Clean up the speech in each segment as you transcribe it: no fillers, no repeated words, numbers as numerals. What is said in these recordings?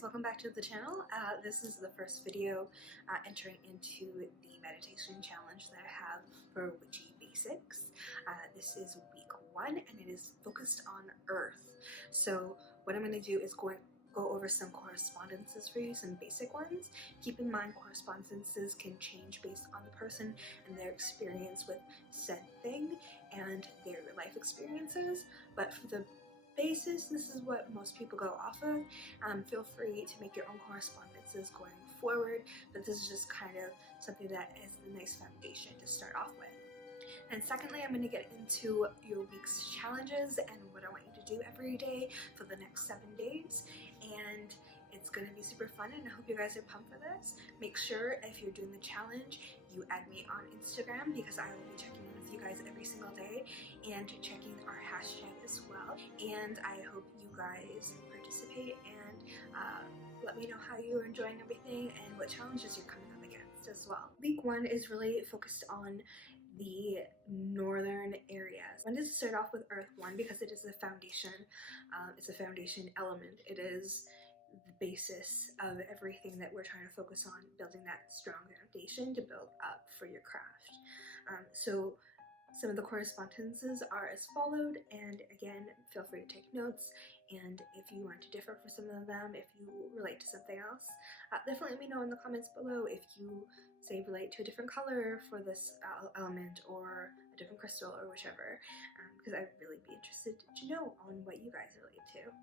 guys, welcome back to the channel. This is the first video entering into the meditation challenge that I have for Witchy Basics. This is week 1 and it is focused on Earth. So what I'm going to do is go over some correspondences for you, some basic ones. Keep in mind correspondences can change based on the person and their experience with said thing and their life experiences, but for the basis, this is what most people go off of. Feel free to make your own correspondences going forward, but this is just kind of something that is a nice foundation to start off with. And secondly, I'm going to get into your week's challenges and what I want you to do every day for the next 7 days. And it's going to be super fun and I hope you guys are pumped for this. Make sure if you're doing the challenge, you add me on Instagram because I will be checking in with you guys every single day and checking our hashtag as well. And I hope you guys participate and let me know how you're enjoying everything and what challenges you're coming up against as well. Week 1 is really focused on the northern areas. I wanted to start off with Earth 1 because it is a foundation. It's a foundation element. It is the basis of everything that we're trying to focus on, building that strong foundation to build up for your craft. So some of the correspondences are as followed, and again, feel free to take notes, and if you want to differ for some of them, if you relate to something else, definitely let me know in the comments below if you say relate to a different color for this element or a different crystal or whichever, because I'd really be interested to know on what you guys relate to.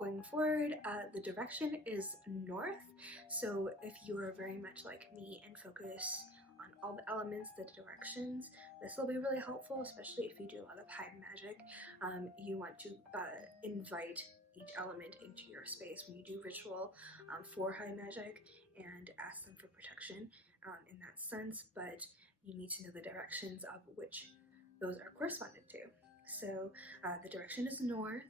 Going forward, the direction is north, so if you are very much like me and focus on all the elements, the directions, this will be really helpful, especially if you do a lot of high magic. You want to invite each element into your space when you do ritual for high magic and ask them for protection in that sense, but you need to know the directions of which those are corresponded to. So the direction is north.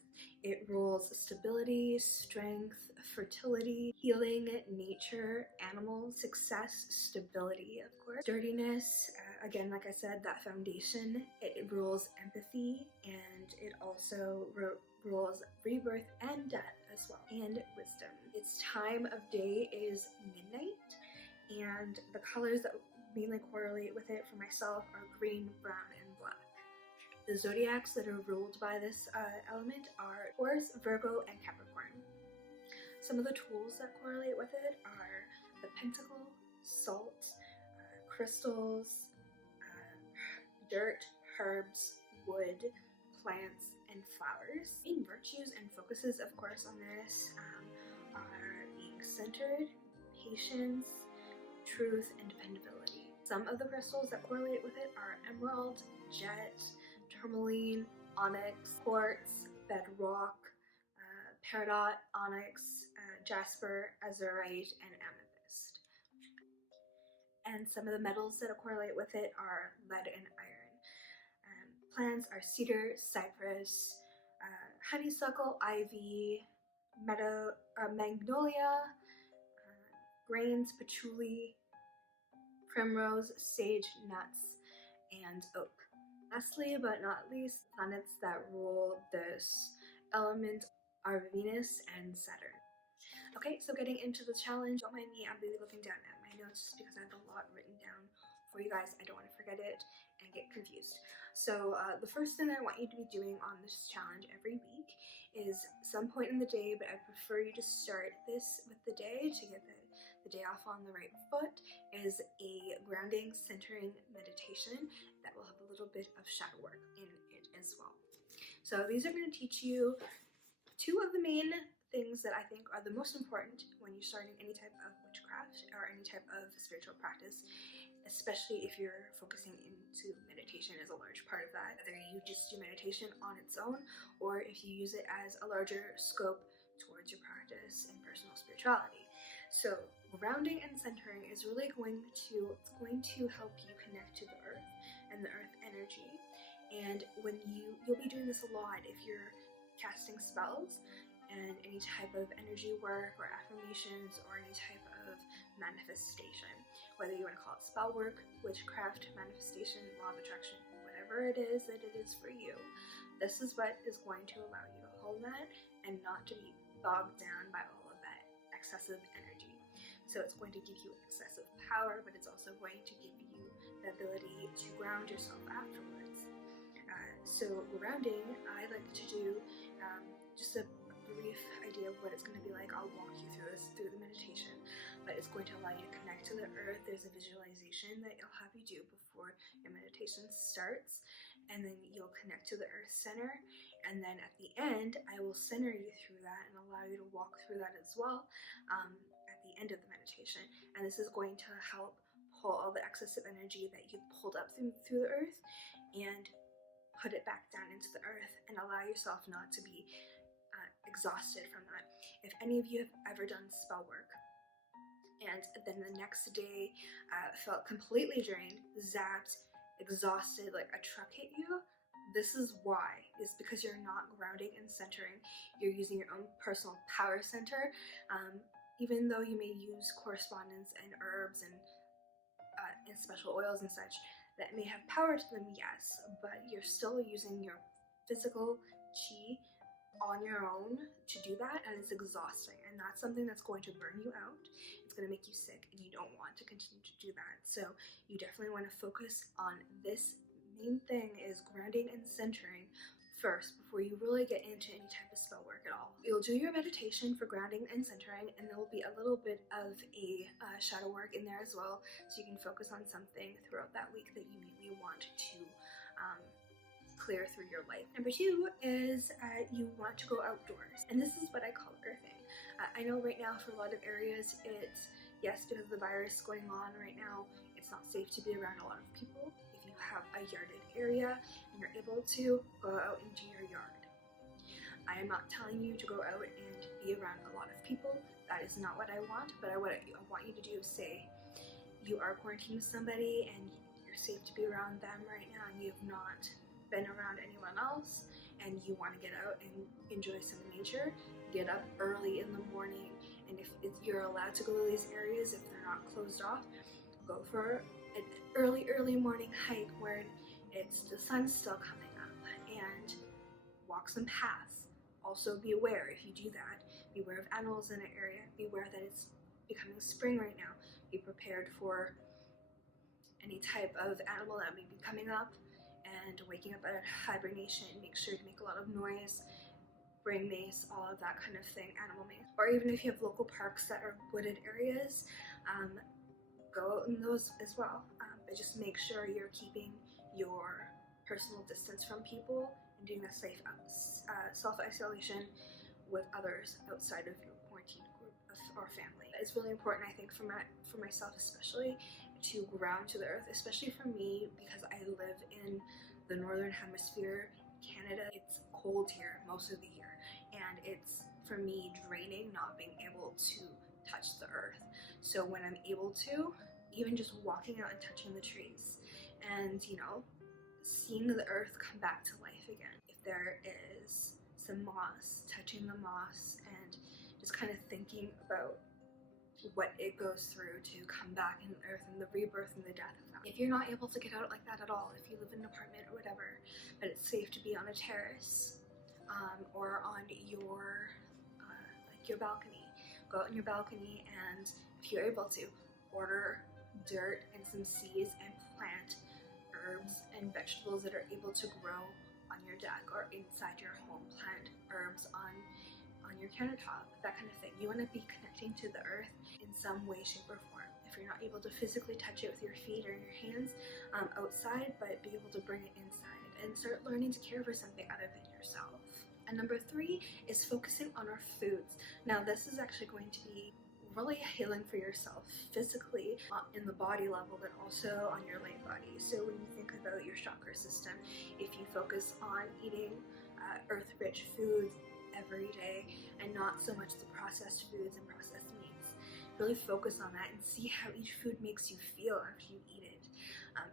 It rules stability, strength, fertility, healing, nature, animals, success, stability, of course, sturdiness. Again, like I said, that foundation. It rules empathy, and it also rules rebirth and death as well, and wisdom. Its time of day is midnight, and the colors that mainly correlate with it for myself are green, brown, and black. The zodiacs that are ruled by this element are Taurus, Virgo, and Capricorn. Some of the tools that correlate with it are the pentacle, salt, crystals, dirt, herbs, wood, plants, and flowers. Main virtues and focuses, of course, on this are being centered, patience, truth, and dependability. Some of the crystals that correlate with it are emerald, jet, tourmaline, onyx, quartz, bedrock, peridot, onyx, jasper, azurite, and amethyst. And some of the metals that correlate with it are lead and iron. Plants are cedar, cypress, honeysuckle, ivy, magnolia, grains, patchouli, primrose, sage, nuts, and oak. Lastly, but not least, planets that rule this element are Venus and Saturn. Okay, so getting into the challenge, don't mind me, I'll be looking down at my notes just because I have a lot written down for you guys. I don't want to forget it and get confused. So the first thing I want you to be doing on this challenge every week is some point in the day, but I prefer you to start this with the day to get the day off on the right foot, is a grounding, centering meditation that will have a little bit of shadow work in it as well. So these are going to teach you 2 of the main things that I think are the most important when you're starting any type of witchcraft or any type of spiritual practice, especially if you're focusing into meditation as a large part of that. Whether you just do meditation on its own or if you use it as a larger scope towards your practice and personal spirituality. So grounding and centering is really going to help you connect to the earth and the earth energy. And when you'll be doing this a lot if you're casting spells and any type of energy work or affirmations or any type of manifestation, whether you want to call it spell work, witchcraft, manifestation, law of attraction, whatever it is that it is for you. This is what is going to allow you to hold that and not to be bogged down by all of that excessive energy. So it's going to give you excessive power, but it's also going to give you the ability to ground yourself afterwards. So grounding, I like to do just a brief idea of what it's going to be like. I'll walk you through this through the meditation, but it's going to allow you to connect to the earth. There's a visualization that I'll have you do before your meditation starts, and then you'll connect to the earth center, and then at the end I will center you through that and allow you to walk through that as well at the end of the meditation. And this is going to help pull all the excessive energy that you've pulled up through the earth and put it back down into the earth, and allow yourself not to be exhausted from that. If any of you have ever done spell work and then the next day felt completely drained, zapped, exhausted, like a truck hit you, this is why. It's because you're not grounding and centering. You're using your own personal power center. Even though you may use correspondence and herbs and special oils and such that may have power to them, yes, but you're still using your physical chi on your own to do that, and it's exhausting, and that's something that's going to burn you out. It's going to make you sick, and you don't want to continue to do that. So you definitely want to focus on this main thing, is grounding and centering first before you really get into any type of spell work at all. You'll do your meditation for grounding and centering, and there will be a little bit of a shadow work in there as well, so you can focus on something throughout that week that you maybe want to clear through your life. Number 2 is you want to go outdoors, and this is what I call earthing. I know right now for a lot of areas it's, yes, because of the virus going on right now, it's not safe to be around a lot of people. If you have a yarded area and you're able to go out into your yard. I am not telling you to go out and be around a lot of people. That is not what I want, but what I want you to do is say you are quarantined with somebody and you're safe to be around them right now, and you have not been around anyone else, and you want to get out and enjoy some nature. Get up early in the morning, and if you're allowed to go to these areas, if they're not closed off, go for an early morning hike where the sun's still coming up, and walk some paths. Also be aware, if you do that, beware of animals in an area. Beware that it's becoming spring right now. Be prepared for any type of animal that may be coming up, and waking up out of hibernation. Make sure to make a lot of noise, bring mace, all of that kind of thing, animal mace. Or even if you have local parks that are wooded areas, go out in those as well. But just make sure you're keeping your personal distance from people and doing a safe self-isolation with others outside of your quarantine group or family. It's really important, I think, for myself especially, to ground to the earth, especially for me, because I live in the northern hemisphere, Canada. It's cold here most of the year, and it's, for me, draining not being able to touch the earth. So when I'm able to, even just walking out and touching the trees and, seeing the earth come back to life again. If there is some moss, touching the moss and just kind of thinking about what it goes through to come back in the earth and the rebirth and the death of that. If you're not able to get out like that at all, if you live in an apartment or whatever, but it's safe to be on a terrace or on your balcony, go out on your balcony, and if you're able to, order dirt and some seeds and plant herbs and vegetables that are able to grow on your deck or inside your home. Plant herbs on your countertop, that kind of thing. You want to be connecting to the earth in some way, shape, or form. If you're not able to physically touch it with your feet or your hands outside, but be able to bring it inside and start learning to care for something other than yourself. And number 3 is focusing on our foods. Now this is actually going to be really healing for yourself physically in the body level, but also on your light body. So when you think about your chakra system, if you focus on eating earth-rich foods every day and not so much the processed foods and processed meats, really focus on that and see how each food makes you feel after you eat it.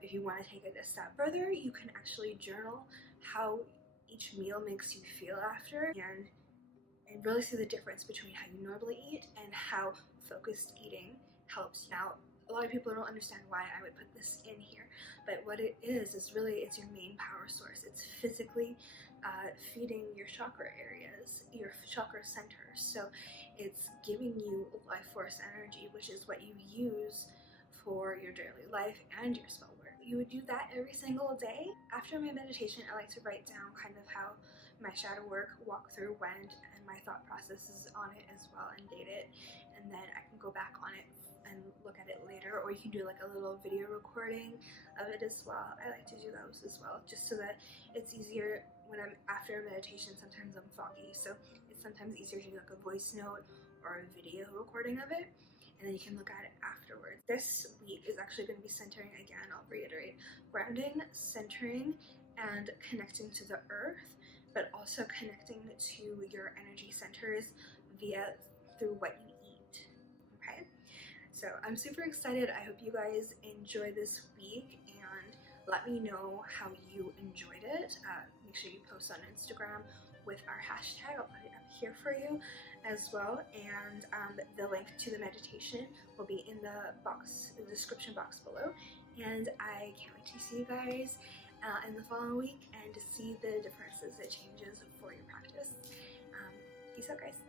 If you want to take it a step further, you can actually journal how each meal makes you feel after, and really see the difference between how you normally eat and how focused eating helps you. Now, a lot of people don't understand why I would put this in here, but what it is really, it's your main power source. It's physically feeding your chakra areas, your chakra centers. So it's giving you life force energy, which is what you use for your daily life and your spell work. You would do that every single day. After my meditation, I like to write down kind of how my shadow work walkthrough went and my thought processes on it as well, and date it, and then I can go back on it and look at it later, or you can do like a little video recording of it as well. I like to do those as well, just so that it's easier when I'm after a meditation. Sometimes I'm foggy, so it's sometimes easier to do like a voice note or a video recording of it, and then you can look at it afterwards. This week is actually going to be centering again, I'll reiterate, grounding, centering, and connecting to the earth, but also connecting to your energy centers through what you eat. Okay, so I'm super excited. I hope you guys enjoy this week, and let me know how you enjoyed it. Make sure you post on Instagram with our hashtag. I'll put it up here for you as well, and the link to the meditation will be in the description box below. And I can't wait to see you guys in the following week and to see the differences, the changes for your practice. Peace out, guys.